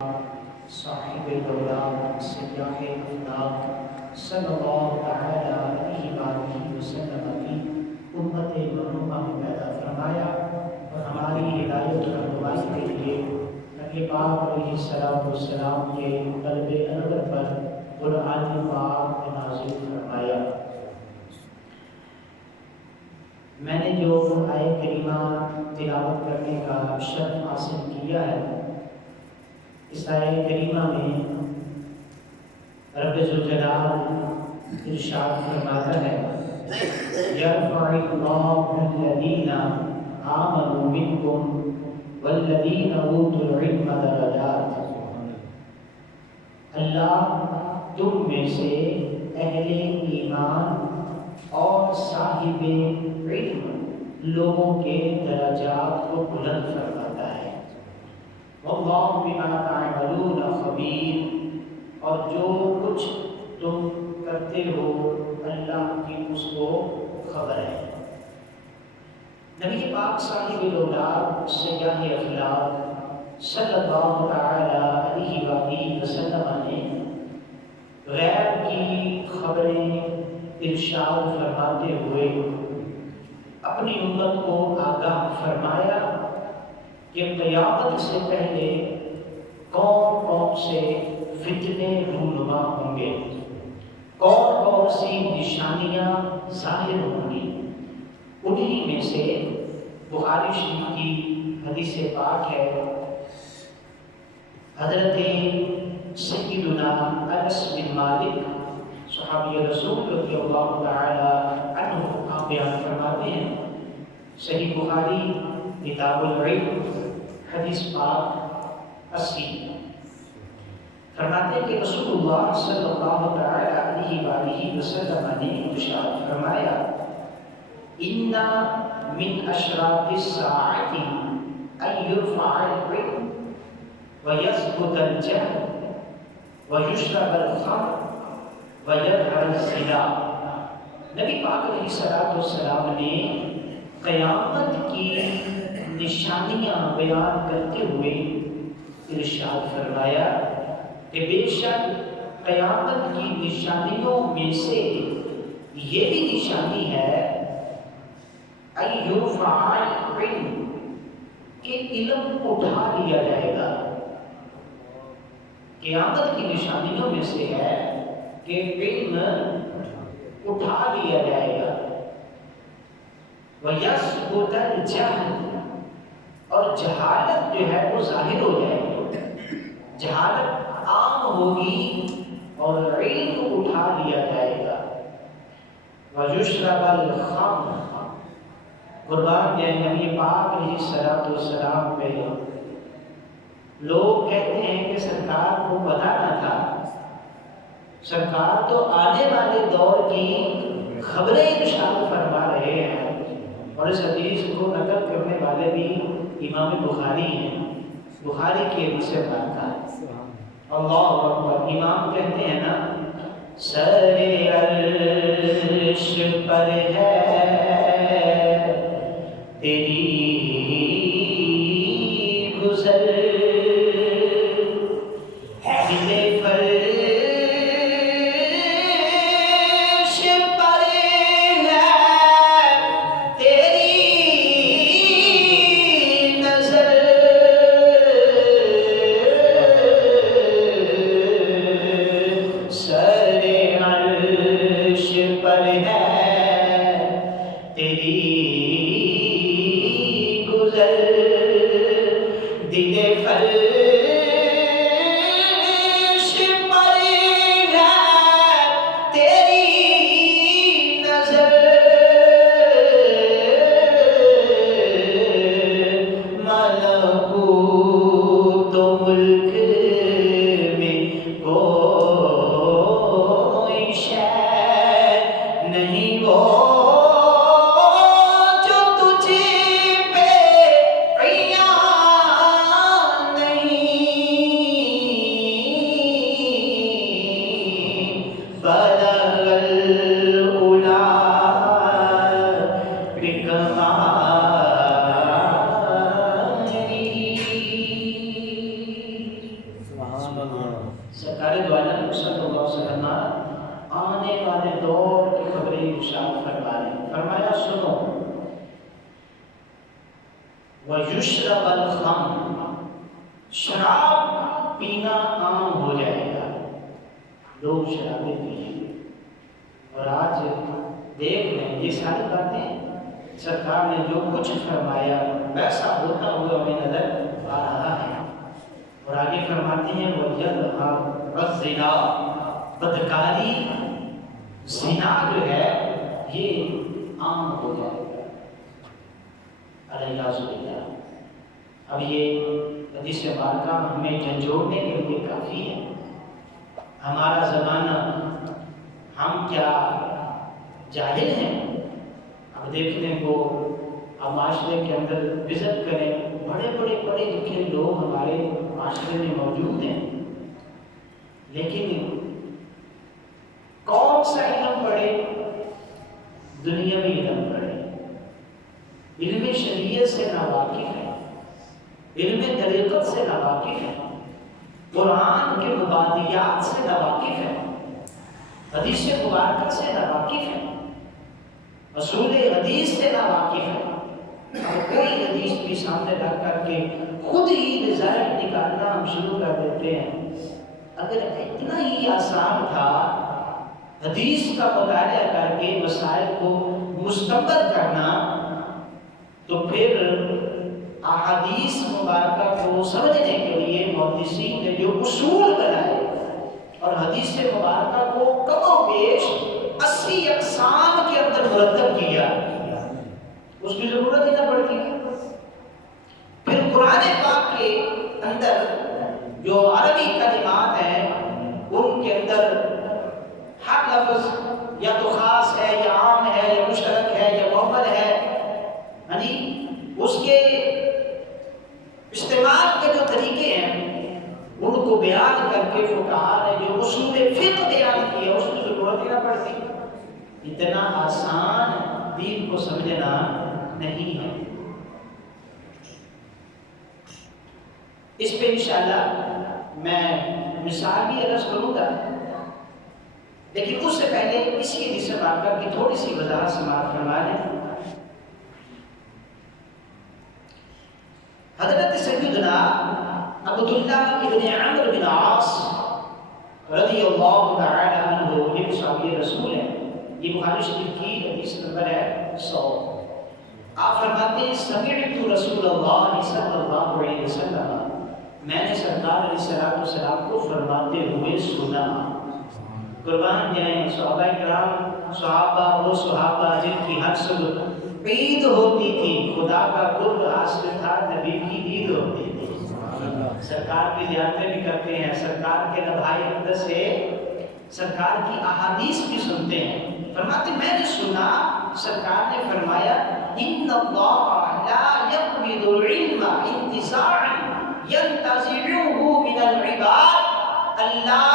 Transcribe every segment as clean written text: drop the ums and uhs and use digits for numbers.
صاحب الدولاب سیاح افلاق صلی اللہ تعالی علیہ وآلہ وسلم کی امت مرحومہ میں پیدا فرمایا اور ہماری ہدایت و رہنمائی کے لیے نبی پاک علیہ السلام کے قلب انور پر قرآن پاک نازل فرمایا۔ میں نے جو آیت کریمہ تلاوت کرنے کا شرف حاصل کیا ہے، اس آیت کریمہ میں رب ذوالجلال ارشاد فرماتا ہے یرفع اللہ الذین آمنوا منکم والذین اوتوا العلم درجات۔ اللہ تم میں سے اہل ایمان اور صاحب علم لوگوں کے درجات کو بلند فرماتا ہے۔ واللہ بما تعملون خبیر، اور جو کچھ تم کرتے ہو اللہ کی اس کو خبر ہے۔ نبی پاک صاحب الدولاب سیاح اخلاق صلی اللہ تعالی علیہ وآلہ وسلم نے غیب کی خبریں ارشاد فرماتے ہوئے اپنی امت کو آگاہ فرمایا کہ قیامت سے پہلے کون کون سے فتنے رونما ہوں گے، کون کون سی نشانیاں ظاہر ہوں گی۔ انہی میں سے بخاری شریف کی حدیث پاک ہے، حضرت سیدنا انس بن مالک صحابی رسول رضی اللہ تعالی عنہ آپ بیان فرماتے ہیں، صحیح بخاری کتاب العلم حدیث پاک 80، فرماتے ہیں کہ رسول اللہ صلی اللہ تعالی علیہ وآلہ وسلم نے ارشاد فرمایا ان من اشراط الساعۃ ان یرفع العلم ویثبت الجهل ویشرب الخمر ویظہر الزنا۔ نبی پاک علیہ السلام نے قیامت کی نشانیاں بیان کرتے ہوئے ارشاد فرمایا کہ بے شک قیامت کی نشانیوں میں سے یہ بھی نشانی ہے ان یرفع العلم، کہ علم اٹھا لیا جائے گا۔ قیامت کی نشانیوں میں سے ہے کہ علم اٹھا لیا جائے گا۔ وَيَثْبُتَ الْجَهْلُ، اور جہالت جو ہے وہ ظاہر ہو جائے گی، جہالت عام ہوگی اور علم اٹھا لیا جائے گا۔ وَيُشْرَبَ الْخَمْرُ، قربان جائے نبی پاک علیہ السلام پہ لوگ کہتے ہیں کہ سرکار کو پتہ نہ تھا، سرکار تو آنے والے دور کی خبریں ارشاد فرما رہے ہیں، اور اس حدیث کو نقل کرنے والے بھی امام بخاری ہیں، بخاری کی حدیث سے بات ہے۔ اللہ اکبر۔ امام کہتے ہیں نا سر عرش پر ہے تیری گزر، دل فرش پر ہے تیری نظر، سر عرش پر ہے تیری گزر، دل فرش پر ہے تیری نظر، ملکوت و ملک میں کوئی شے نہیں وہ جو تجھ پہ عیاں نہیں، بلغ العلا بکمال سرکار دو عالم صلی اللہ علیہ وسلم آنے والے دور کی خبریں ارشاد فرما رہے ہیں. فرمایا سنو وَيُشْرَبَ الْخَمْرُ، شراب پینا عام ہو جائے گا، لوگ شرابیں پیئیں گے. اور آج دیکھ لیں یہ ساری باتیں سرکار نے جو کچھ فرمایا ویسا ہوتا ہوا ہمیں نظر آ رہا ہے. اور آگے فرماتے ہیں وَيَذْهَبُ الزِّنَا، بدکاری زنا جو ہے یہ عام ہو جائے گا. علیہ السلام. اب یہ حدیث مبارکہ ہمیں جھنجھوڑنے کے لیے کافی ہے. ہمارا زمانہ، ہم کیا جاہل ہیں؟ اب دیکھنے کو اب معاشرے کے اندر وزٹ کریں، بڑے بڑے پڑھے لکھے لوگ ہمارے معاشرے میں موجود ہیں، لیکن کون سا علم پڑھے؟ دنیاوی علم پڑھے، علم شریعت سے ناواقف ہے، علم طریقت سے ناواقف ہے، قرآن کے مبادیات سے ناواقف ہے، حدیث مبارکہ سے ناواقف ہے، اصول حدیث سے ناواقف ہے. کوئی حدیث بھی سامنے رکھ کر کے خود ہی ریزلٹ نکالنا ہم شروع کر دیتے ہیں. اگر اتنا ہی آسان تھا حدیث کا مطالعہ کر کے مسائل کو مستقبل کرنا، تو پھر احادیث مبارکہ کو سمجھنے کے لیے محدثین نے جو اصول بنائے اور حدیث مبارکہ کو کم و بیش 80 اقسام کے اندر مرتب کیا، اس کی ضرورت ہی نہ پڑتی. پھر قرآن پاک کے اندر جو عربی کلمات ہیں ان کے اندر ہر لفظ یا تو خاص ہے یا عام ہے یا مشترک ہے یا معمل ہے، یعنی اس کے استعمال کے جو طریقے ہیں ان کو بیان کر کے فقہاء نے جو اصول فقہ بیان کیا اس کی ضرورت ہی نہ پڑتی. اتنا آسان دین کو سمجھنا نہیں ہے. اس پہ انشاءاللہ میں مثال بھی عرض کروں گا، لیکن اس سے پہلے اسی حدیث مبارکہ کی تھوڑی سی وضاحت سماعت فرما لیں. حضرت سیدنا عبداللہ ابن عمرو بن عاص رضی اللہ تعالی عنہ یہ صحابی رسول ہیں. یہ بخاری شریف کی حدیث نمبر ہے 100. آپ فرماتے ہیں سمعت رسول اللہ صلی اللہ علیہ وسلم، میں نے سرکار علیہ السلام کو فرماتے ہوئے سنا. قربان جائیں صحابہ کرام، صحابہ وہ صحابہ جن کی ہر صبح عید ہوتی تھی، خدا کا قرب حاصل تھا، نبی کی عید ہوتی تھی. سرکار کی زیارتیں بھی کرتے ہیں، سرکار کے لمحۂ اقدس سے سرکار کی احادیث بھی سنتے ہیں. فرماتے میں نے سنا سرکار نے فرمایا ان اللہ لا يقبض العلم انتزاعا ينتزعه من العباد. اللہ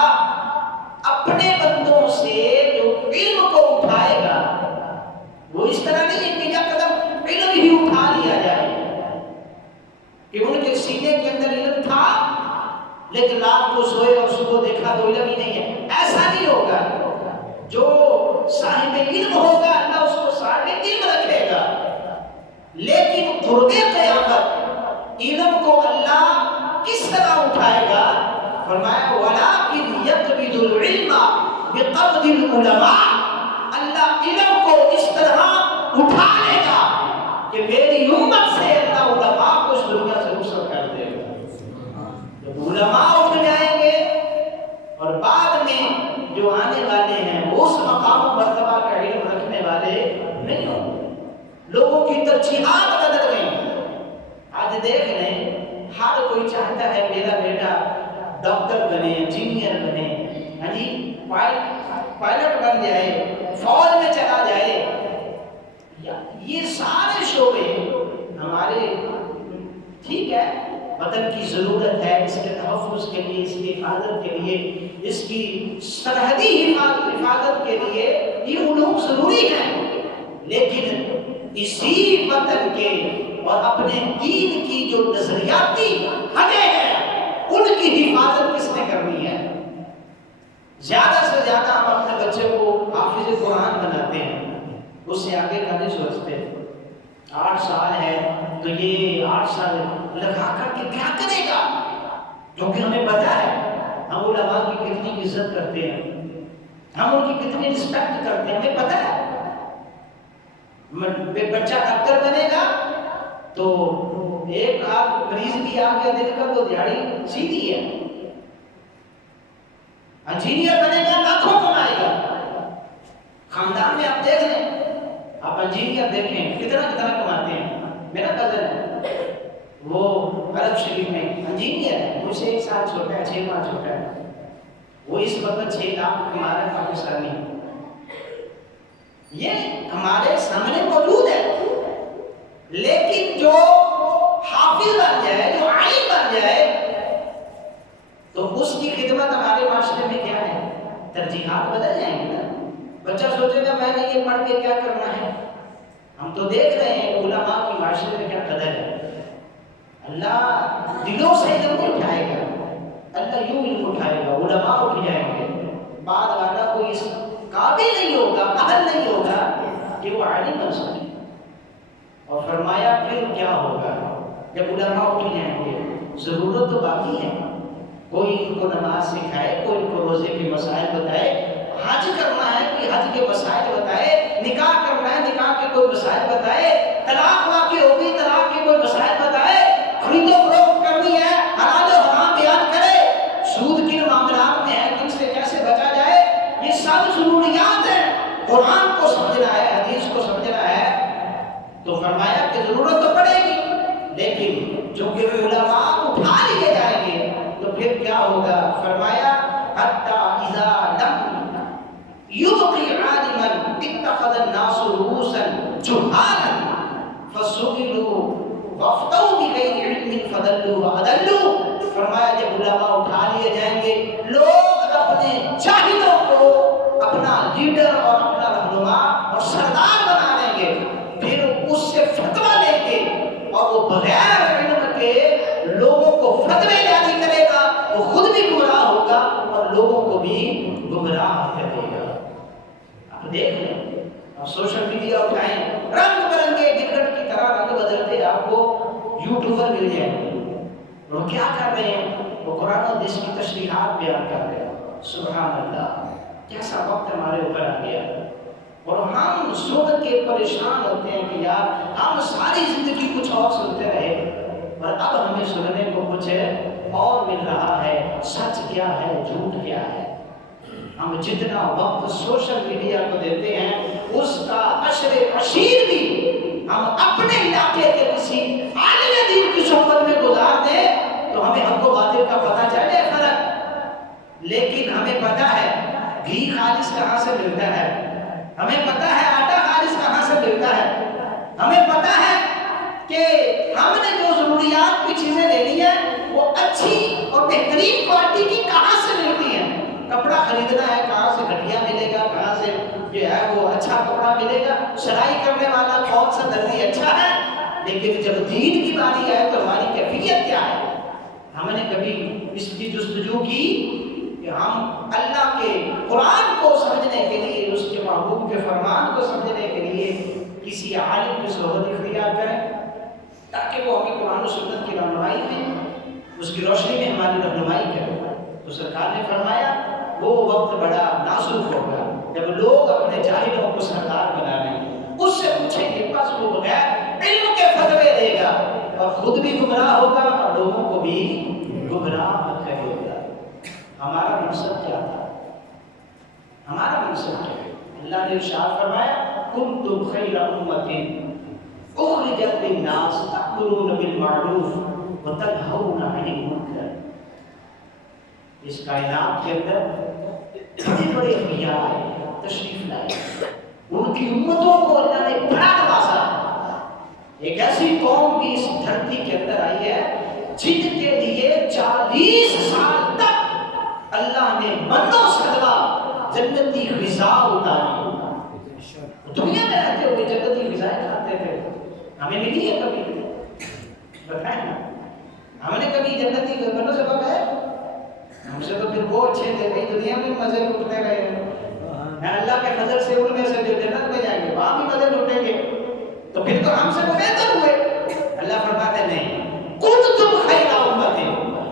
اپنے بندوں سے جو علم کو اٹھائے گا وہ اس طرح نہیں ہے کہ یکدم علم ہی اٹھا لیا جائے کہ ان کے سینے کے اندر علم تھا لیکن رات کو سوئے اور صبح دیکھا تو علم ہی نہیں ہے. ایسا نہیں ہوگا. جو صاحب علم ہوگا اللہ اس کو صاحب علم رکھے گا، لیکن قرب قیامت علم کو اللہ کس طرح اٹھائے گا؟ فرمایا وَلَٰكِنْ يَقْبِضُ الْعِلْمَ بِقَبْضِ الْعُلَمَاءِ. اللہ علم کو اس طرح اٹھا لے گا کہ میری امت سے اللہ علماء کو اس دنیا سے رخصت کر دے گا. جب علماء اٹھ جائیں گے اور بعد میں جو آنے والے ہیں وہ اس مقام و مرتبہ کا علم رکھنے والے نہیں ہوں گے. لوگوں کی ترجیحات بدل گئی. آج دیکھ لیں ہر کوئی چاہتا ہے میرا بیٹا ڈاکٹر بنے، انجینئر بنے، یعنی پائلٹ بن جائے، فوج میں چلا جائے. یہ سارے شعبے ہمارے ٹھیک ہے، وطن کی ضرورت ہے، اس کے تحفظ کے لیے، اس کی حفاظت کے لیے، اس کی سرحدی حفاظت کے لیے یہ علوم ضروری ہیں. لیکن اسی وطن کے اور اپنے دین کی جو نظریاتی حدیں ہیں ان کی حفاظت کس نے کرنی ہے؟ زیادہ سے زیادہ ہم اپنے بچے کو حافظ قرآن بناتے ہیں، اس سے آگے کا نہیں سوچتے۔ 8 سال ہے تو یہ 8 سال لگا کر کے کیا کرے گا؟ کیونکہ ہمیں پتا ہے ہم علماء کی کتنی عزت کرتے ہیں، ہم ان کی کتنی رسپیکٹ کرتے ہیں، ہمیں پتا ہے بچہ ڈاکٹر بنے گا تو ایک آدھ مریض بھی آ گیا دل کا تو دیہڑی سیدھی ہے، انجینئر بنے گا لاکھوں کمائے گا۔ خاندان میں آپ دیکھ لیں، آپ انجینئر دیکھیں کتنا کماتے ہیں۔ میرا کزن ہے وہ عرب شریف میں انجینئر ہے، مجھ سے 1 سال چھوٹا ہے، 6 ماہ چھوٹا ہے، وہ اس وقت 6 لاکھ کما رہا ہے پاکستانی۔ یہ ہمارے سامنے موجود ہے، لیکن جو حافظ بن جائے، جو عالم بن جائے تو اس کی خدمت ہمارے معاشرے میں کیا ہے؟ ترجیحات بدل جائیں گے نا۔ بچہ سوچے گا میں نے یہ پڑھ کے کیا کرنا ہے۔ ہم تو دیکھ رہے ہیں علماء کی معاشرے میں کیا قدر ہے۔ اللہ دلوں سے علم اٹھائے گا، اللہ یوں علم اٹھائے گا، علماء اٹھ جائیں گے، بعد والا کوئی اس قابل نہیں ہوگا، اہل نہیں ہوگا کہ وہ عالم بن سکے۔ اور فرمایا پھر کیا ہوگا جب علماء اٹھ جائیں گے؟ ضرورت تو باقی ہے، کوئی ان کو نماز سکھائے، کوئی ان کو روزے کے مسائل بتائے، حج کرنا ہے کوئی حج کے مسائل بتائے، نکاح کرنا ہے نکاح کے کوئی مسائل بتائے، طلاق واقع ہوگی طلاق کے کوئی مسائل بتائے، خرید و فروخت کرنی ہے حلال و حرام بیان کرے، سود کن معاملات میں ہے کن سے کیسے بچا جائے، یہ سب ضروریات ہیں۔ قرآن کو سمجھنا ہے، حدیث کو سمجھنا ہے، تو فرمایا کہ ضرورت تو پڑے گی، لیکن چونکہ علماء اٹھا لیے جائیں گے تو پھر کیا ہوگا؟ فرمایا حتی اذا لم یبقی عالما اتخذ الناس رؤوسا جہالا فسئلوا وافتوا بغیر علم فضلوا واضلوا۔ فرمایا جب علماء اٹھا لیے جائیں گے، لوگ اپنے جاہلوں کو اپنا لیڈر اور اپنا رہنما اور سردار بنا لیں گے، پھر اس سے فتویٰ لیں گے، اور وہ بغیر علم کے لوگوں کو فتوے جاری کرے گا، وہ خود بھی گمراہ ہوگا اور لوگوں کو بھی گمراہ کرے گا۔ آپ دیکھ لیں، آپ سوشل میڈیا اٹھائیں، رنگ برنگے کرکٹ کی طرح رنگ بدلتے آپ کو یوٹیوبر مل جائیں گے۔ وہ کیا کر رہے ہیں؟ وہ قرآن و حدیث کی تشریحات بیان کر رہے ہیں۔ سبحان اللہ، کیسا وقت ہمارے اوپر آ گیا، اور ہم سن کے پریشان ہوتے ہیں کہ یار ہم ساری زندگی کچھ اور سنتے رہے، اور اب ہمیں سننے کو کچھ اور مل رہا ہے۔ سچ کیا ہے، جھوٹ کیا ہے؟ ہم جتنا وقت سوشل میڈیا کو دیتے ہیں اس کا عشر عشیر بھی ہم اپنے علاقے کے کسی عالم دین کی صحبت میں گزار دیں تو ہمیں حق و باطل کا پتہ چلے فرق۔ لیکن ہمیں پتہ ہے گھی خالص کہاں سے ملتا ہے، ہمیں پتہ ہے آٹا خالص کہاں سے ملتا ہے، ہمیں پتہ ہے کہ ہم نے جو ضروریات کی چیزیں لینی ہیں وہ اچھی اور بہترین کوالٹی کی کہاں سے ملتی ہیں۔ کپڑا خریدنا ہے کہاں سے گھٹیا ملے گا، کہاں سے جو ہے وہ اچھا کپڑا ملے گا، سلائی کرنے والا کون سا درزی اچھا ہے، لیکن جب دین کی باری آئے تو ہماری کیفیت کیا ہے؟ ہم نے کبھی اس کی جستجو کی کہ ہم اللہ کے قرآن کو سمجھنے کے لیے، اس کے محبوب کے فرمان کو سمجھنے کے لیے کسی عالم کی صحبت اختیار کریں تاکہ وہ ہمیں قرآن و سنت کی رہنمائی میں، اس کی روشنی میں ہماری رہنمائی کرے۔ تو سرکار نے فرمایا وہ وقت بڑا نازک ہوگا جب لوگ اپنے جاہلوں کو سردار بنا لیں گے، اس سے پوچھیں گے، بس وہ بغیر علم کے فتوے دے گا اور خود بھی گمراہ ہوگا اور لوگوں کو بھی گمراہ کرے گا۔ ہمارا مقصد کیا تھا؟ ہمارا مقصد کیا ہے؟ اللہ نے ارشاد فرمایا کنتم خیر امۃ اخرجت للناس تأمرون بالمعروف وتنہون عن المنکر۔ اس کائنات کے اندر بڑے بڑے انبیاء تشریف لائے، ان کی امتوں کو اللہ نے بڑا نوازا۔ ایک ایسی قوم بھی اس دھرتی کے اندر آئی ہے جن کے لیے 40 سال تک اللہ نے من و سلوہ جنتی غذا اتاری۔ دنیا میں رہتے ہوئے جنتی غذائیں کھاتے تھے، ہمیں ملی ہے کبھی؟ بتائیں نا، ہم نے کبھی جنتی بنو سے پکایا؟ ہم سے تو پھر وہ اچھے تھے بھائی، دنیا میں مزے لوٹنے گئے ہیں، اللہ کے فضل سے ان میں سے جو جنت میں جائیں گے وہاں بھی مزے لوٹیں گے، تو پھر تو ہم سے وہ بہتر ہوئے۔ اللہ فرماتے نہیں، کنتم خیر امت،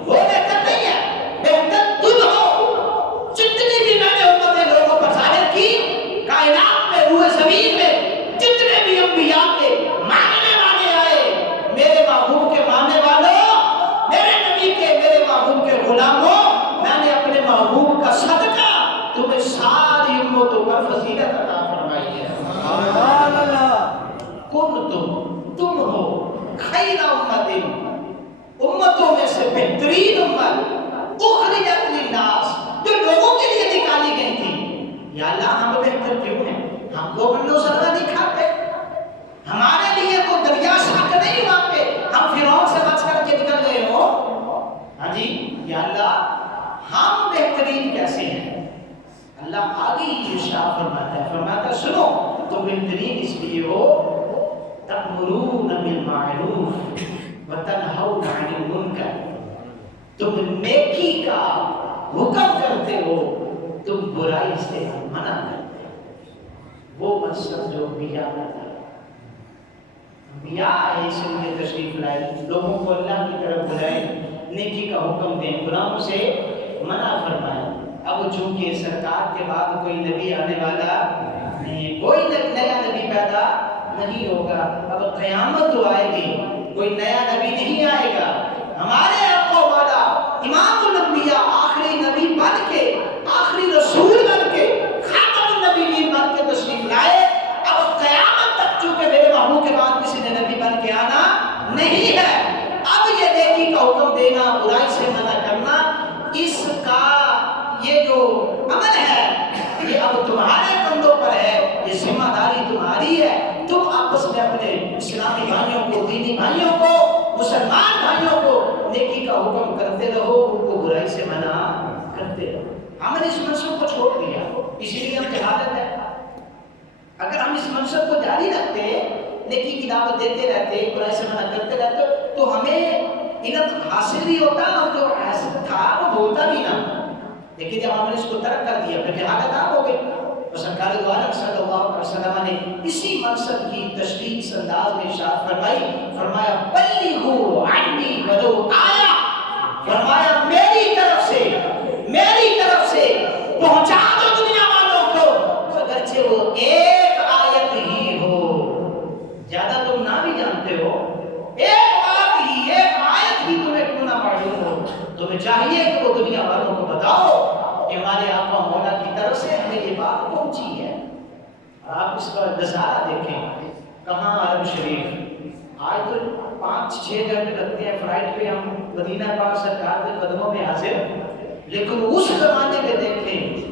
وہ بہتر نہیں ہے، بہتر تم ہو۔ جتنی بھی میں نے امتیں لوگوں پر ظاہر کی، کائنات میں روح زمین میں جتنے بھی انبیاء کے ماننے والے آئے، میرے محبوب کے ماننے والوں، میرے نبی کے، میرے محبوب کے غلاموں، میں نے اپنے محبوب کا صدقہ تمہیں ساری امتوں پر فضیلت عطا فرمائی ہے۔ سبحان اللہ۔ تم ہو خیر امت، امتوں میں سے بہترین امت، اخرجت للناس، جو لوگوں کے لیے نکالی گئی تھی۔ یا اللہ ہم بہتر کیوں ہیں؟ ہم کو بنو سروا نہیں کھاتے، ہمارے لیے تو دریا شک نہیں واقع، ہم فرعون سے بچ کر کے نکل گئے ہو۔ ہاں جی، یا اللہ ہم بہترین کیسے ہیں؟ اللہ آگے ہی ارشاد فرماتا ہے، فرماتا سنو تم بہترین اس لیے ہو، تأمرون بالمعروف وتنہون عن المنکر، تم نیکی کا حکم کرتے ہو، تم برائی سے منع کرتے ہو۔ وہ منصب جو انبیاء کا تھا، انبیاء آئے اس لیے تشریف لائے، لوگوں کو اللہ کی طرف بلائے، نیکی کا حکم دیں، گناہوں سے منع فرمائے۔ اب چونکہ سرکار کے بعد کوئی نبی آنے والا نہیں، کوئی نیا نبی پیدا نہیں ہوگا، اب قیامت تو آئے گی، کوئی نیا نبی نہیں آئے گا، ہمارے آقا والا امام الانبیاء آخری نبی بن کے، آخری رسول بن کے، خاتم النبیین بن کے تشریف لائے۔ اب قیامت تک چونکہ میرے محبوب کے بعد کسی نے نبی بن کے آنا نہیں ہے، اب یہ نیکی کا حکم دینا، برائی سے منع کرنا، اس کا یہ جو عمل ہے یہ اب تمہارے کندھوں پر ہے، یہ ذمہ داری تمہاری ہے۔ تم آپس میں اپنے اسلامی بھائیوں کو، دینی بھائیوں کو، مسلمان بھائیوں کو نیکی کا حکم کرتے رہو، ان کو برائی سے منع کرتے رہو۔ ہم نے اس منصب کو چھوڑ دیا، اسی لیے ہم جہالت ہے۔ اگر ہم اس منصب کو جاری رکھتے، نیکی کی دعوت دیتے رہتے، برائی سے منع کرتے رہتے، تو ہمیں علم حاصل بھی ہوتا اور جو حاصل تھا وہ بولتا بھی نہ۔ لیکن جب ہم نے اس کو ترک کر دیا پھر جہالت عام ہو گئی۔ اور سرکار دو عالم صلی اللہ علیہ وسلم نے اسی منصب کی تشریح اس انداز میں ارشاد فرمائی، فرمایا بلغوا عنی ولو آیا، فرمایا میری طرف سے پہنچا دو دنیا والوں کو، اگرچہ وہ ایک آیت ہی ہو، زیادہ تم نہ بھی جانتے ہو، ایک بات ہی، ایک آیت ہی تمہیں کیوں نہ معلوم ہو، تمہیں چاہیے کہ وہ دنیا والوں کو بتاؤ کہ ہمارے آقا مولا کی طرف سے ہمیں یہ بات پہنچی ہے۔ اور آپ اس کا نظارہ دیکھیں، کہاں عرب شریف، آج تو 5-6 گھنٹے لگتے ہیں فلائٹ پہ ہم مدینہ پاک سرکار کے قدموں میں حاضر، لیکن اس زمانے میں دیکھیں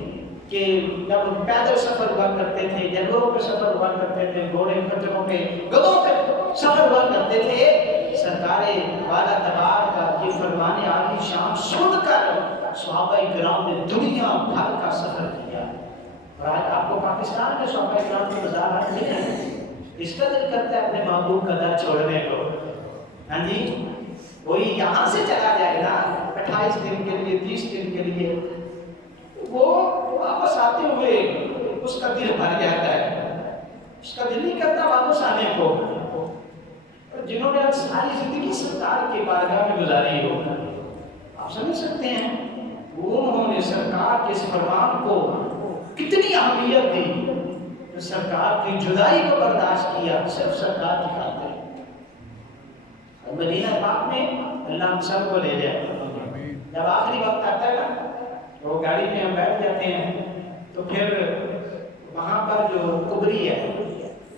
کہ جب پیدل سفر ہوا کرتے تھے، جنگلوں پہ سفر ہوا کرتے تھے، گھوڑے کھچروں پہ، گدھوں پہ سفر ہوا کرتے تھے، سرکار والا تبار کا یہ فرمان عالی شان سن کر صحابہ کرام نے دنیا بھر کا سفر کیا۔ اور آج آپ کو پاکستان میں صحابہ کرام کے مزارات ملے ہیں، اس کا دل کرتا ہے اپنے محبوب کا در چھوڑنے کو۔ ہاں جی، کوئی یہاں سے چلا جائے گا 28 دن کے لیے، 30 دن کے لیے، وہ واپس آتے ہوئے اس کا دل بھر جاتا ہے، اس کا دل نہیں کرتا واپس آنے کو۔ جنہوں نے ساری زندگی سرکار کے بارگاہ میں گزاری ہو، آپ سمجھ سکتے ہیں انہوں نے سرکار کے اس فرمان کو کتنی اہمیت دی، سرکار کی جدائی کو برداشت کیا صرف سرکار کی خاطر۔ مدینہ پاک میں اللہ ہم سب کو لے جائے، جب آخری وقت آتا ہے نا وہ گاڑی میں ہم بیٹھ جاتے ہیں، تو پھر وہاں پر جو کبری ہے،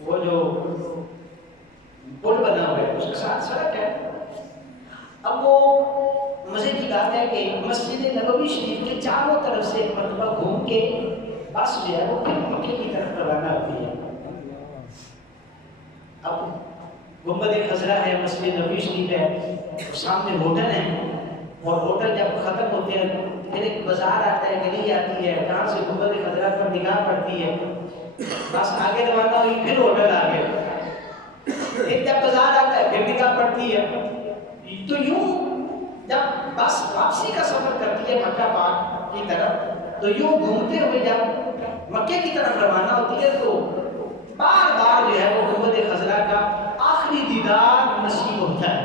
وہ جو پل بنا ہوا ہے اس کے ساتھ سڑک ہے، اب وہ مزے کی بات ہے کہ مسجد نبوی شریف کے چاروں طرف سے ایک مرتبہ گھوم کے بس جو ہے وہ پھر مکے کی طرف روانہ ہوتی ہے۔ اب گنبد خضرا ہے، مسجد نبوی شریف ہے، سامنے ہوٹل ہے، اور ہوٹل جب ختم ہوتے ہیں پھر ایک بازار آتا ہے، گلی آتی ہے، جہاں سے گنبد خضرا پر نگاہ پڑتی ہے، بس آگے روانہ ہوئی پھر ہوٹل آ گئے، ایک جب بازار آتا ہے پھر نگاہ پڑتی ہے، تو یوں جب بس واپسی کا سفر کرتی ہے مکہ پاک کی طرف، تو یوں گھومتے ہوئے جب مکے کی طرف روانہ ہوتی ہے تو بار بار جو ہے وہ گنبد خضرا کا آخری دیدار نصیب ہوتا ہے،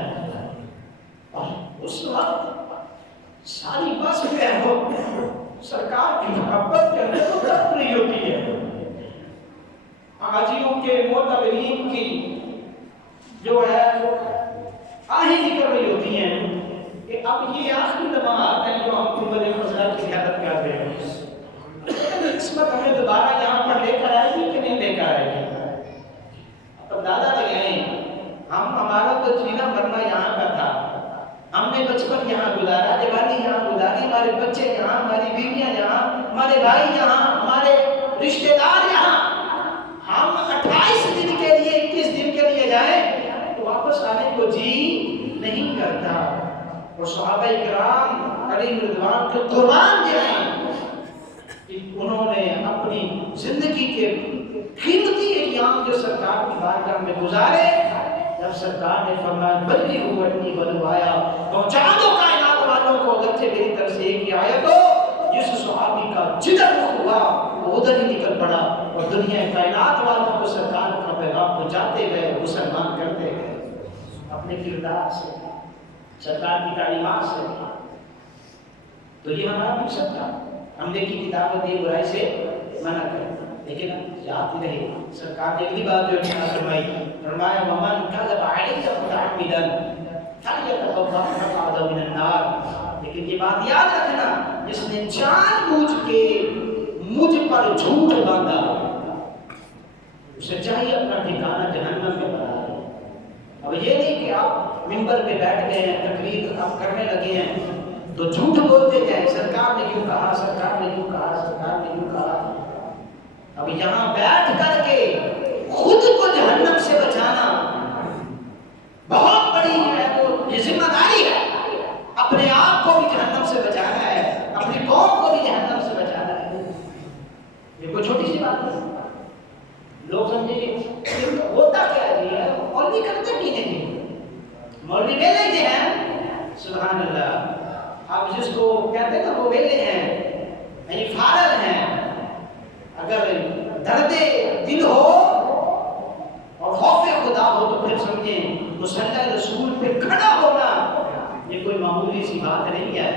اور اس وقت ساری بس جو ہے وہ سرکار کی محبت کے اندر تو تڑپ رہی ہوتی ہے، حاجیوں کے معتبرین کی جو ہے آہیں نکل رہی ہوتی ہیں کہ اب یہ آخری لمحات ہیں جو ہم گنبد خضرا کی زیارت کر رہے ہیں، قسمت ہمیں دوبارہ یہاں پر لے کر آئے گی کہ نہیں لے کر آئے گی؟ اب دادا لگائیں ہمارا تو جینا مرنا یہاں کا تھا، ہم نے بچپن یہاں گزارا، جوانی یہاں گزاری، ہمارے بچے یہاں، ہماری بیویاں یہاں، ہمارے بھائی یہاں، ہمارے رشتہ دار یہاں، ہم 28 دن کے لیے 21 دن کے لیے جائیں تو واپس آنے کو جی نہیں کرتا، اور صحابہ کرام علیہ رضوان کے قربان جو ہیں کہ انہوں نے اپنی زندگی کے قیمتی ایام جو سرکار کی بارگاہ میں گزارے، جب سرکار نے فرمایا بلغوا عنی ولو آیا، پہنچا دو کائنات والوں کو اگرچہ میری طرف سے ایک ہی آیت ہو، جس صحابی کا جدر ہوا وہ ادھر ہی نکل پڑا اور دنیا کائنات والوں کو سرکار کا پیغام پہنچاتے گئے، مسلمان کرتے گئے اپنے کردار سے، سرکار کی تعلیمات سے۔ تو یہ ہمارا مقصد تھا، ہم نے کی کتابت دی برائی سے منع کریں، لیکن یاد ہی رہے سرکار نے اگلی بات جو فرمائی، فرمایا ومن کذب علی متعمدا فلیتبوأ مقعدہ من النار، لیکن یہ بات یاد رکھنا جس نے جان بوجھ کے مجھ پر جھوٹ باندھا اسے چاہیے اپنا ٹھکانہ جہنم میں بنا لے۔ اب یہ نہیں کہ آپ منبر پہ بیٹھ گئے ہیں، تقریر آپ کرنے لگے ہیں تو جھوٹ بولتے جائیں، سرکار نے یوں کہا، سرکار نے یوں کہا، سرکار نے یوں کہا۔ اب یہاں بیٹھ کر کے خود کو جہنم سے بچانا بہت بڑی ہے، وہ یہ ذمہ داری ہے، اپنے آپ کو بھی جہنم سے بچانا ہے، اپنی قوم کو بھی جہنم سے بچانا ہے، یہ کوئی چھوٹی سی بات نہیں۔ لوگ سمجھیں کہ ہوتا کیا ہے، مولوی کرتے بھی نہیں، مولوی ویلے کے ہیں، سبحان اللہ، آپ جس کو کہتے ہیں نا وہ ویلے ہیں، یعنی فارغ ہیں۔ اگر درد دل ہو اور خوف خدا ہو تو پھر سمجھیں مصلی رسول پہ کھڑا ہونا یہ کوئی معمولی سی بات نہیں ہے۔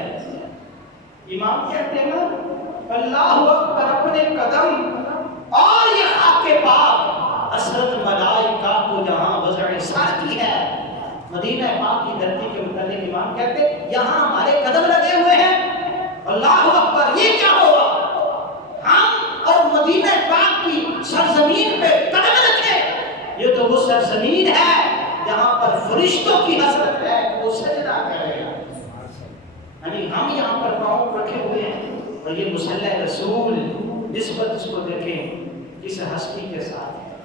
امام کہتے ہیں نا اللہ اکبر اپنے قدم اور یہ خاک پاک حسرت ملائکہ کو جہاں وضع سر کی ہے، مدینہ پاک کی دھرتی کے متعلق امام کہتے ہیں یہاں ہمارے قدم لگے ہوئے ہیں، اللہ اکبر، یہ کیا ہوا؟ ہم اور مدینہ پاک کی سرزمین پہ قدم رکھے، یہ تو وہ سرزمین ہے جہاں پر فرشتوں کی حسرت ہے، وہ سجدہ کرے، یعنی ہم یہاں پر پاؤں رکھے ہوئے ہیں، اور یہ مصلی رسول نسبت اس کو دیکھیں کس ہستی کے ساتھ ہے،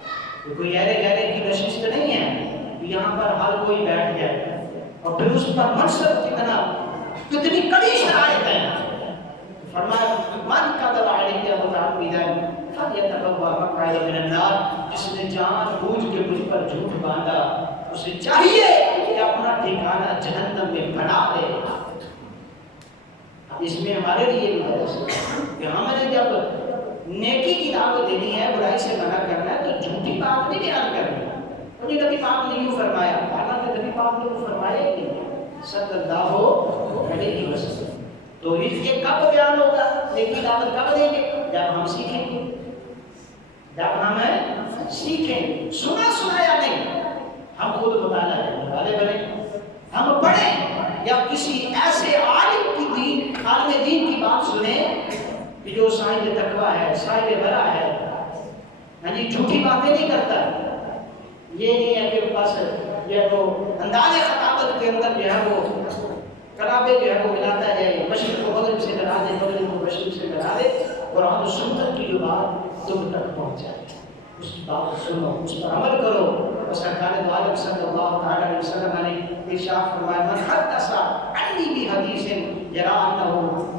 یہ کوئی گہرے گہرے کی نشست نہیں ہے کہ یہاں پر ہر کوئی بیٹھ جائے اور پھر اس پر منصب کتنی کڑی شرائط ہے۔ فرمایا من کذب علی متعمدا فلیتبوأ مقعدہ من النار، جس نے جان بوجھ کے مجھ پر جھوٹ باندھا اسے چاہیے کہ اپنا ٹھکانہ جہنم میں بنا لے۔ اس میں ہمارے لیے بھی ہے کہ ہمیں جب نیکی کی دعوت دینی ہے، برائی سے منع کرنا ہے تو جھوٹی بات نہیں بیان کرنی۔ اور نبی پاک نے یوں فرمایا، حالانکہ نبی پاک نے وہ فرمایا ہی نہیں صلی اللہ علیہ وسلم۔ تو یہ کب بیان ہوگا، نیکی دعوت کب دیں گے؟ جب ہم سیکھیں گے، جب ہم سیکھیں، سنا سنایا نہیں، ہم خود مطالعہ کرنے والے بنے، ہم پڑھیں یا کسی ایسے عالم کی دین، عالم دین کی بات سنیں کہ جو صاحب تقویٰ ہے، صاحب ورع ہے، ہاں جی جھوٹی باتیں نہیں کرتا۔ یہ نہیں ہے کہ بس یہ وہ انداز خطابت کے اندر جو ہے وہ کتابیں جو ہے وہ ملاتا جائے، مشرق کو مغرب سے ملا دے، مغرب کو مشرق سے ملا دے، قرآن و سنت کی جو بات تم تک پہنچ جائے، اس کی بات سنو، اس پر عمل کرو۔ اور سرکار دو عالم صلی اللہ تعالی علیہ وسلم نے ارشاد فرمایا من حدث عنی بحدیث یری انہ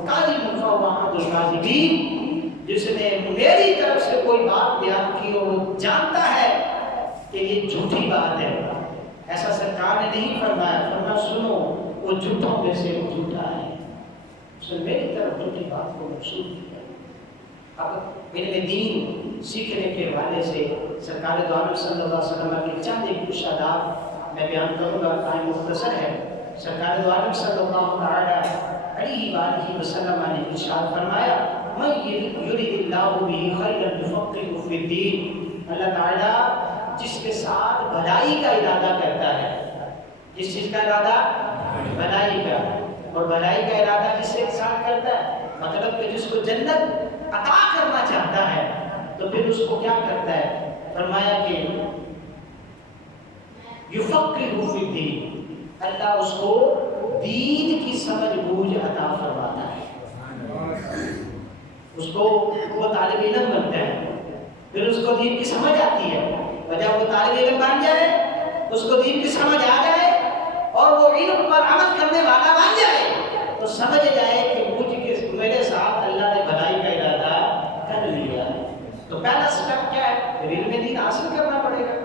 کاذب فہو احد الکاذبین، جس نے میری طرف سے کوئی بات بیان کی اور وہ جانتا ہے کہ یہ جھوٹی بات ہے، ایسا سرکار نے نہیں فرمایا، فرمایا سنو وہ جھوٹوں میں سے جھوٹا ہے، اس نے میری طرف اپنی بات کو منسوخ کیا۔ اب علم دین سیکھنے کے حوالے سے سرکار دو عالم صلی اللہ علیہ وسلم کے چند ایک کچھ آداب میں بیان کروں گا، ٹائم مختصر ہے۔ سرکار دو عالم صلی اللہ علیہ وآلہ وسلم نے ارشاد فرمایا، من یرید اللہ بہ خیرا یفقہہ فی الدین، اللہ تعالیٰ جس کے ساتھ بھلائی کا ارادہ کرتا ہے، جس چیز کا ارادہ؟ بھلائی کا، اور بھلائی کا ارادہ جس کے ساتھ کرتا ہے مطلب کہ جس کو جنت عطا کرنا چاہتا ہے تو پھر اس کو کیا کرتا ہے؟ فرمایا کہ یفقہہ فی الدین، اللہ اس کو دین کی سمجھ بوجھ عطا فرماتا ہے، اس کو وہ طالب علم بنتا ہے، پھر اس کو دین کی سمجھ آتی ہے، اور جب وہ طالب علم بن جائے اس کو دین کی سمجھ آ جائے اور وہ علم پر عمل کرنے والا بن جائے تو سمجھ جائے کہ مجھ کے میرے ساتھ اللہ نے بھلائی کا ارادہ کر لیا ہے۔ تو پہلا سٹیپ کیا ہے؟ پھر علم دین حاصل کرنا پڑے گا،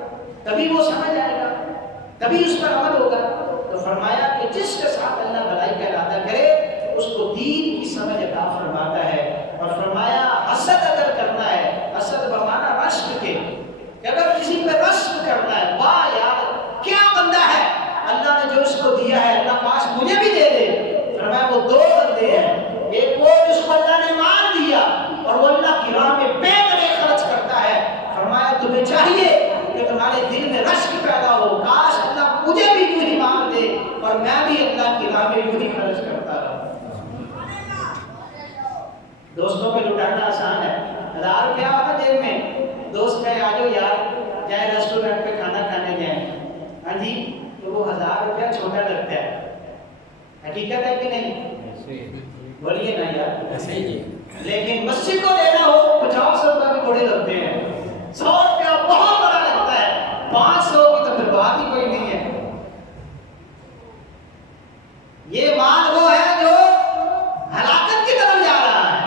تبھی وہ سمجھ آئے گا، تبھی اس پر عمل ہوگا۔ تو فرمایا کہ جس کے ساتھ اللہ بھلائی کا ارادہ کرے اس کو دین کی سمجھ عطا فرماتا ہے۔ اور فرمایا حسد اگر کرنا ہے، حسد بمانا رشک کے، کہ اگر کسی پہ رشک کرنا ہے، واہ یار کیا بندہ ہے، اللہ نے جو اس کو دیا ہے اللہ کاش مجھے بھی دے دے۔ فرمایا وہ دو بندے ہیں، ایک وہ جس کو اللہ نے مال دیا اور وہ اللہ کی راہ میں بے دریغ خرچ کرتا ہے۔ فرمایا تمہیں چاہیے کہ تمہارے دل میں رشک پیدا ہو، کاش اللہ مجھے بھی یوں ہی مال دے اور میں بھی اللہ کی راہ میں یوں ہی خرچ کرتا رہا۔ دوستوں پہ لٹانا آسان ہے، 1000 روپیہ آتا جیب میں، دوست کہے آ جاؤ یار چاہے ریسٹورنٹ پہ کھانا کھانے جائیں، ہاں جی، تو وہ 1000 روپیہ چھوٹا لگتا ہے، حقیقت ہے کہ نہیں؟ بولیے نا یار، لیکن مسجد کو دینا ہو 50 روپیہ بھی بڑے لگتے ہیں، 100 روپیہ بہت بڑا لگتا ہے، 500 کی تو پھر بات ہی کوئی نہیں ہے۔ یہ مال وہ ہے جو ہلاکت کی طرف جا رہا ہے۔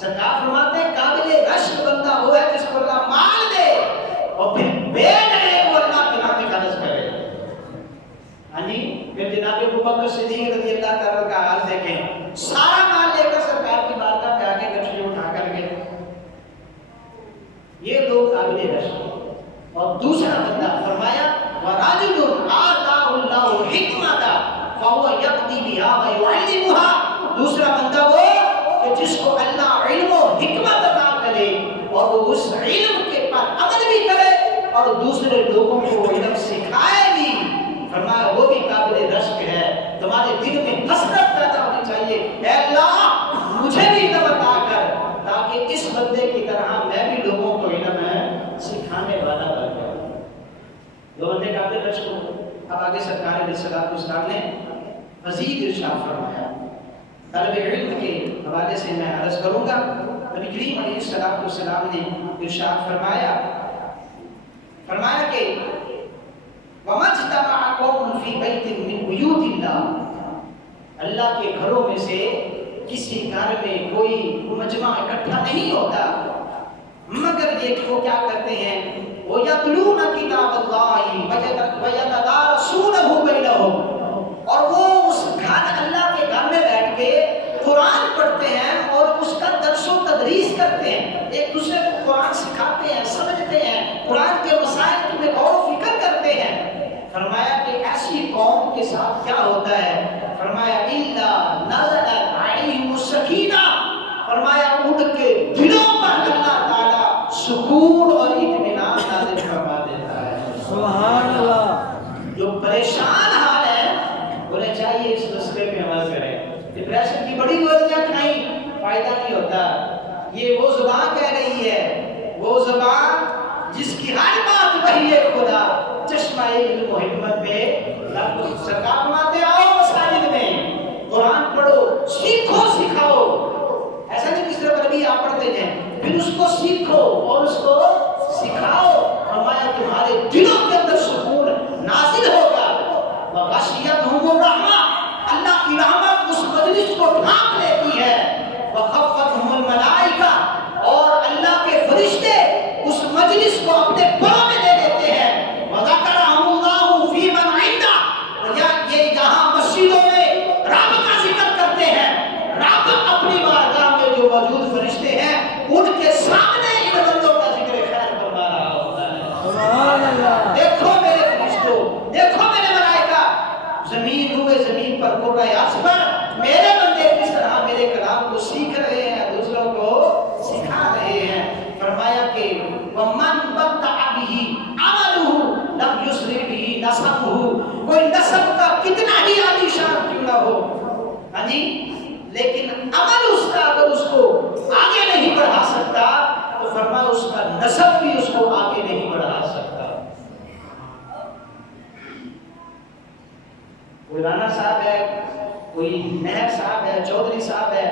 سرکار فرماتے ہیں قابل رشک بندہ وہ ہے جس کو اللہ مال دے اور پھر بے دریغ وہ اللہ کی راہ میں خرچ کرے۔ ہاں جی، پھر جناب ابوبکر صدیق رضی اللہ تعالیٰ کا حال دیکھیں، سارا مال لے کر سرکار کی بارگاہ پہ آگے گٹھڑی اٹھا کر کے، یہ لوگ قابل رشک۔ اور دوسرا بندہ فرمایا وَرَجُلٌ آتَاهُ اللَّهُ الْحِکْمَةَ فَهُوَ يَقْضِي بِهَا وَيُعَلِّمُهَا، دوسرا بندہ وہ کہ جس کو اللہ علم و حکمت عطا کرے اور وہ اس علم کے پر عمل بھی کرے اور دوسرے لوگوں کو علم سکھائے بھی۔ فرمایا وہ بھی قابل رشک ہے۔ تمہارے دل میں حسرت پیدا ہونی چاہیے، اے اللہ مجھے بھی علم عطا کر تاکہ اس بندے کی طرح میں بھی لوگوں کو علم سکھانے والا بن جاؤں۔ دو بندے قابل رشک ہو۔ اب آگے سرکار علیہ السلام نے مزید ارشاد فرمایا، طلب علم کے حوالے سے میں عرض کروں گا۔ نبی کریم علیہ السلام نے ارشاد فرمایا کہ وَمَا اجْتَمَعَ قَوْمٌ فِي بَيْتٍ مِّن بُيُوتِ اللَّهِ، اللہ کے گھروں میں سے کسی گھر میں کوئی مجمع اکٹھا نہیں ہوتا مگر یہ کہ وہ کیا کرتے ہیں، وَيَتْلُونَ كِتَابَ اللَّهِ وَيَتَدَارَسُونَهُ بَيْنَهُمْ، اور وہ اس گھر اللہ کے گھر میں بیٹھ کے قرآن پڑھتے ہیں اور اس کا درس و تدریس کرتے ہیں، ایک دوسرے کو قرآن سکھاتے ہیں، سمجھتے ہیں، قرآن کے مسائل میں غور و فکر کرتے ہیں۔ فرمایا کہ ایسی قوم کے ساتھ کیا ہوتا ہے؟ فرمایا إِلَّا نَزَلَتْ عَلَيْهِمُ السَّكِینَةُ، فرمایا ان کے دلوں پر اللہ تعالیٰ سکون اور اطمینان نازل فرما دیتا ہے۔ سبحان اللہ۔ جو پریشان حال ہے انہیں چاہیے اس مسئلے پہ عمل کریں۔ ڈپریشن کی بڑی گولیاں کھائیں، فائدہ نہیں ہوتا۔ یہ وہ زبان کہہ رہی ہے، وہ زبان جس کی ہر بات وحی خدا، چشمہ علم و حکمت میں سرکار فرماتے آؤ مساجد میں قرآن پڑھو، سیکھو سکھاؤ۔ ایسا نہیں کس طرح کبھی آپ پڑھتے ہیں، پھر اس کو سیکھو اور اس کو سکھاؤ۔ فرمایا تمہارے دلوں کے اندر سکون نازل ہوگا۔ وغشیتہم الرحمہ، اللہ کی رحمت اس مجلس کو ڈھانپ لیتی ہے۔ وخفتہم الملائکہ، اور اللہ کے فرشتے اس مجلس کو اپنے پروں میں لے لیتے ہیں۔ وذکرہم اللہ فی من عنده، یہ یہاں مسجدوں میں جی، لیکن عمل اس کا اگر اس کو آگے نہیں بڑھا سکتا تو فرمایا اس کا نسب بھی اس کو آگے نہیں بڑھا سکتا۔ کوئی رانا صاحب ہے، کوئی مہر صاحب ہے، چودھری صاحب ہے،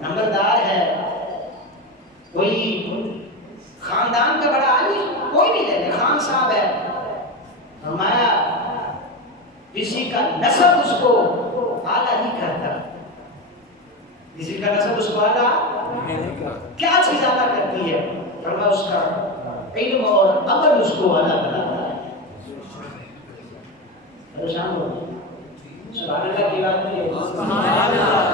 نمبردار ہے، کوئی خاندان کا بڑا عالم، کوئی بھی لے لے، خان صاحب ہے، فرمایا کسی کا نسب اس کو اعلیٰ نہیں کرتا، کسی کا نسب اس کو اعلیٰ کیا چیز اعلیٰ کرتی ہے؟ فرمایا اس کا علم اور عمل اس کو اعلیٰ بناتا ہے۔ پریشان ہو گئے؟ سبحان اللہ کی بات نہیں ہے؟ سبحان اللہ۔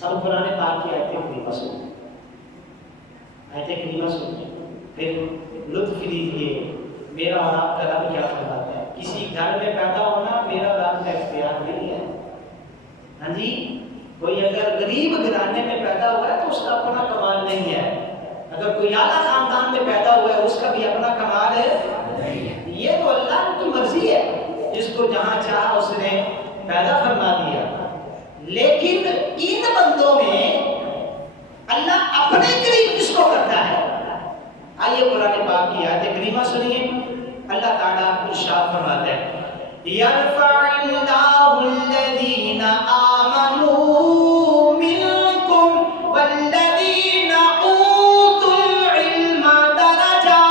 سب قرآن پاک کی آیتیں کریمہ سنیں، آیتیں کریمہ سنیں، پھر لطف لیجیے میرا اور آپ کا رب کیا فرماتا ہے۔ کسی گھر میں پیدا ہونا میرا اور آپ کا اختیار نہیں ہے، ہاں جی، کوئی اگر غریب گھرانے میں پیدا ہوا ہے تو اس کا اپنا کمال نہیں ہے، اگر کوئی اعلیٰ خاندان میں پیدا ہوا ہے اس کا بھی اپنا کمال ہے، یہ تو اللہ کی مرضی ہے، جس کو جہاں چاہا اس نے پیدا فرما دیا۔ لیکن ان بندوں میں اللہ اپنے قریب کس کو کرتا ہے؟ آئیے قرآن پاک کی آیت کریمہ سنیے، اللہ تعالیٰ ارشاد فرماتا ہے یرفع اللہ الذین آمنوا منکم والذین اوتوا العلم درجات۔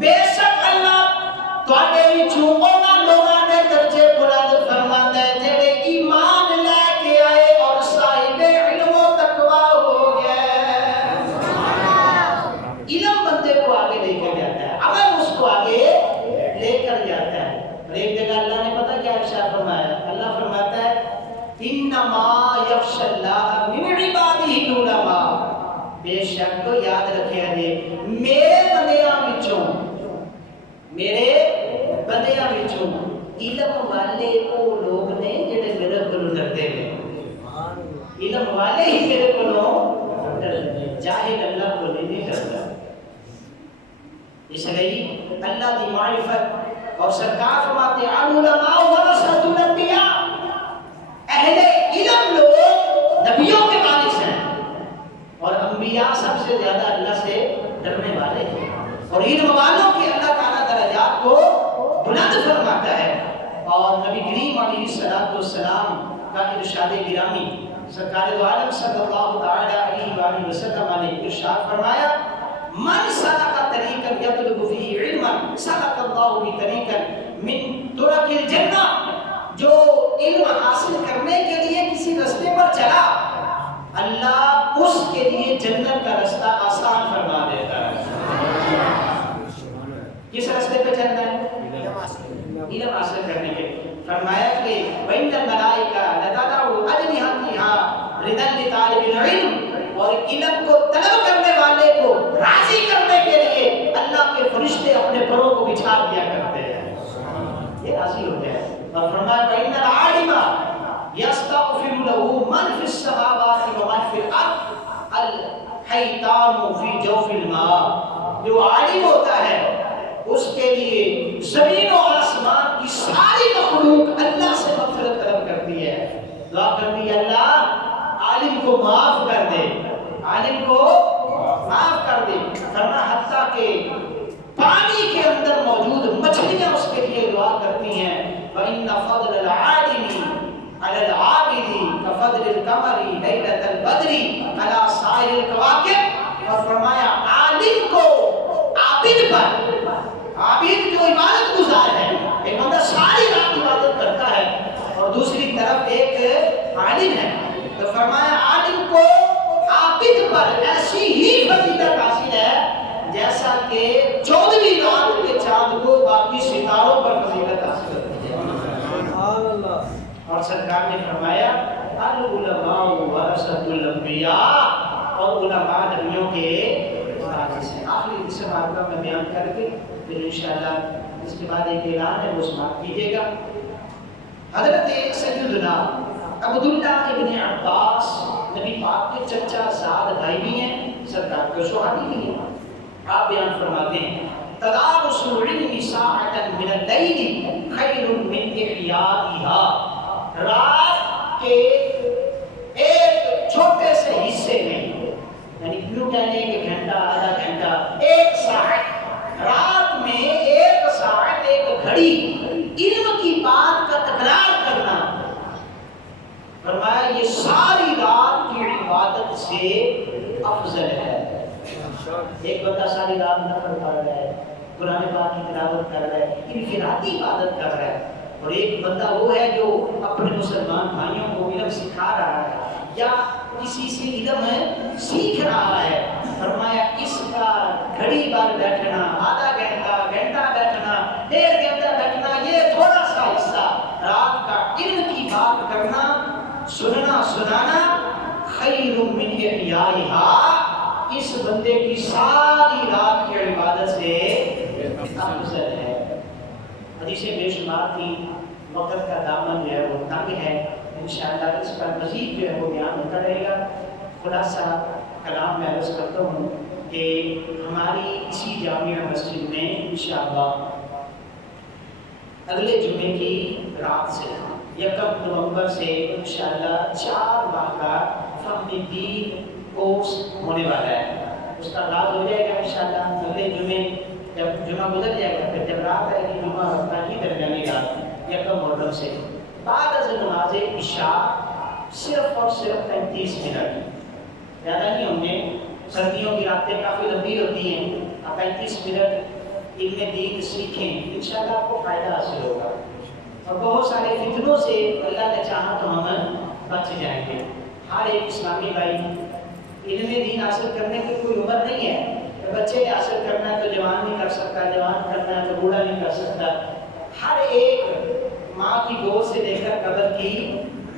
بے شک اللہ تواڈے وچوں انہاں لوگاں دے درجے بلند فرماندا ہے جڑے ایمان لے کے آئے اور صاحب علم و تقوی ہو گئے۔ علم بندے کو آگے لے کے جاتا ہے، عمل اس کو آگے لے کر جاتا ہے۔ اور ایک جگہ اللہ نے پتہ کیا ارشاد فرمایا؟ اللہ فرماتا ہے انما یخشی اللہ من عبادہ العلماء، بے شک تو یاد رکھے جی میرے بندیاں وچوں، میرے بندیاں وچوں علم والے وہ لوگ نے جڑے میرے کولوں ڈرتے ہیں، علم والے ہی میرے کولوں ڈرتے ہیں، جاہل اللہ کو نہیں ڈرتا۔ اس لیے اللہ کی معرفت، اور سرکار فرماتے ہیں العلماء ورثۃ الانبیاء، اہل علم لوگ نبیوں کے وارث ہیں، اور انبیاء سب سے زیادہ اللہ سے ڈرنے والے ہیں، اور علم والوں کے اللہ تعالیٰ درجات کو بلند فرماتا ہے۔ اور نبی کریم علیہ السلام کا ارشاد گرامی، سرکار دو عالم صلی اللہ تعالی علیہ وآلہ وسلم نے ارشاد فرمایا من سلک طریقا یطلب فیہ علما سلک اللہ بہ طریقا من طرق الجنہ، جو علم حاصل کرنے کے لیے کسی راستے پر چلا اللہ اس کے لیے جنت کا راستہ آسان فرما دیتا ہے۔ کس راستے پہ چلنا ہے؟ علم حاصل کرنے کے لیے۔ فرمایا کہ وَإِنَّ الْمَلَائِكَةَ لَتَضَعُ أَجْنِحَتَهَا رِضًا لِطَالِبِ الْعِلْمِ، اور علم کو طلب کرنے والے کو راضی کرنے کے لیے اللہ کے فرشتے اپنے پروں کو بچھا دیا کرتے ہیں، یہ راضی ہوتے ہیں۔ اور فرمایا وَإِنَّ الْعَالِمَ يَسْتَغْفِرُ لَهُ مَنْ فِي السَّمَاوَاتِ وَمَنْ فِي الْأَرْضِ الْحَيْتَانُ فِي جَوْفِ الْمَاءِ، جو عالم ہوتا ہے اس کے لیے زمین و آسمان کی ساری مخلوق اللہ سے مغفرت طلب کرتی ہے، دعا کرتی ہے اللہ عالم کو معاف کر دے، عالم کو معاف کر دے۔ فرمایا حتیٰ کہ پانی کے اندر موجود مچھلیاں اس کے لیے دعا کرتی ہیں وَإِنَّ فَضْلَ الْعَالِمِ عَلَى الْعَابِدِ كَفَضْلِ الْقَمَرِ لَيْلَةَ الْبَدْرِ عَلَى سَائِرِ الْكَوَاكِبِ، اور فرمایا عالم کو عابد پر، عابد جو عبادت گزار ہے، ایک بندہ ساری رات عبادت کرتا ہے اور دوسری طرف ایک عالم ہے، تو فرمایا عالم کو عابد پر ایسی ہی فضیلت حاصل ہے جیسا کہ 14ویں رات کے چاند کو باقی ستاروں پر فضیلت حاصل ہوتی ہے۔ اور سرکار نے فرمایا العلماء ورثۃ الانبیاء، اور علماء نبیوں کے وارث ہیں۔ آخری حصہ بات کا میں بیان کر کے پھر انشاءاللہ اس کے بعد ایک اعلان ہے وہ سماعت کیجیے گا۔ حضرت سیدنا عبداللہ ابن عباس نبی پاک کے چچا زاد بھائی بھی ہیں، سرکار کے صحابی بھی ہیں۔ آپ بیان فرماتے ہیں تدارس العلم ساعة من اللیل خیر من احیائها، رات کے ایک چھوٹے سے حصے میں، یعنی کیوں کہنے کہ گھنٹہ آدھا گھنٹہ، ایک ساعت، رات میں ایک ساعت ایک گھڑی علم کی بات کا تکرار کرنا، فرمایا یہ ساری رات کی عبادت سے افضل ہے۔ ایک بندہ ساری رات نفل پڑھ رہا ہے، قرآن پاک کی تلاوت کر رہا ہے، انفرادی عبادت کر رہا ہے، اور ایک بندہ وہ ہے جو اپنے مسلمان بھائیوں کو علم سکھا رہا ہے یا کسی سے علم سیکھ رہا ہے، فرمایا اس کا گھڑی بھر بیٹھنا، آدھا گھنٹہ، گھنٹہ بیٹھنا، ڈیڑھ گھنٹہ بیٹھنا، یہ تھوڑا سا حصہ رات کا علم کی بات کرنا، سننا سنانا، خیر من احیائها، اس بندے کی ساری رات کی عبادت سے افضل ہے۔ حدیثیں بے شمار تھی، وقت کا دامن جو ہے وہ تنگ ہے، انشاءاللہ اس پر مزید جو ہے وہ بیان ہوتا رہے گا۔ خلاصہ کلام میں عرض کرتا ہوں کہ ہماری اسی جامعہ مسجد میں انشاءاللہ اگلے جمعے کی رات سے 1 نومبر سے انشاءاللہ 4 ماہ کا فہم دین کورس ہونے والا ہے، اس کا آغاز ہو جائے گا انشاءاللہ اگلے جمعے، جب جمعہ گزر جائے گا، پھر جب رات آئے گی جمعہ ہفتہ کی درمیانی رات 1 محرم سے، بعد از نماز عشاء صرف اور صرف 35 منٹ، زیادہ نہیں ہوں گے، سردیوں کی راتیں کافی لمبی ہوتی ہیں، آپ 35 منٹ علم دین سیکھیں، انشاءاللہ آپ کو فائدہ حاصل ہوگا، اور بہت سارے فتنوں سے اللہ نے چاہا تو ہم بچ جائیں گے۔ ہر ایک اسلامی بھائی، علم دین حاصل کرنے کی کوئی عمر نہیں ہے، بچے نے حاصل کرنا ہے تو جوان نہیں کر سکتا، جوان کرنا ہے تو بوڑھا نہیں کر سکتا، ہر ایک ماں کی گود سے لے کر قبر کی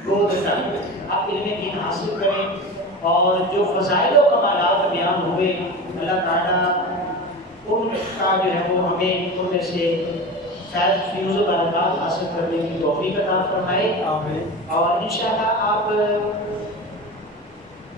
گود تک آپ علم دین حاصل کریں، اور جو فضائل و کمالات بیان ہوئے اللہ تعالیٰ ان کا جو ہے وہ ہمیں ان میں سے شاید فیوز و برکات حاصل کرنے کی توفیق عطا فرمائے، اور انشاءاللہ آپ